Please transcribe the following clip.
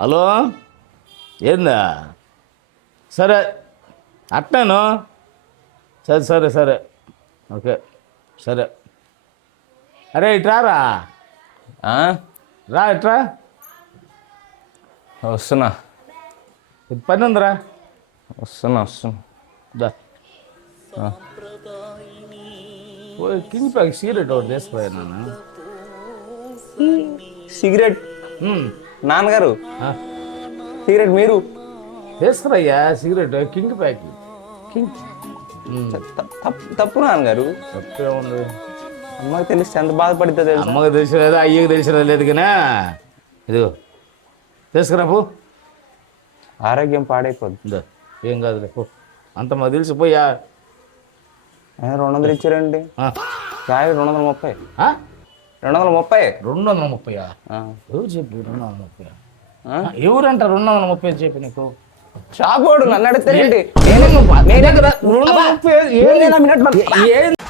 Hello ఏందా సరే అట్టాను సరే సరే సరే ఓకే సరే అరే ఇట్రారా రా ఇట్రా వస్తున్నా. ఇది పని ఉందిరా వస్తున్నా. దా పోయి కింగ్ ప్యాక్ సిగరెట్ ఒకటి తీసుకుపోయాను సిగరెట్ నాన్నగారు, సిగరెట్ మీరు తీసుకురయ్యా సిగరెట్ కింగ్ ప్యాక్ తప్పు నాన్నగారు. తప్పే ఉంది అమ్మకి తెలిస్తే ఎంత బాధపడిద్దో తెలుసా? అమ్మకి తెలిసినదా అయ్యకి తెలిసినది లేదు కానీ ఇదిగో తీసుకురా పో ఆరోగ్యం పాడైపోద్ది. ఇందో ఏం కాదులే పో అంత మాకు తెలిసిపోయా 200 ఇచ్చారండి. కాయ 230. 230. 230 ఎవరు చెప్పి 230 ఎవరంట 230 చెప్పి నీకు షాపోడు నన్ను అడుగుతారేంటి? ఏంది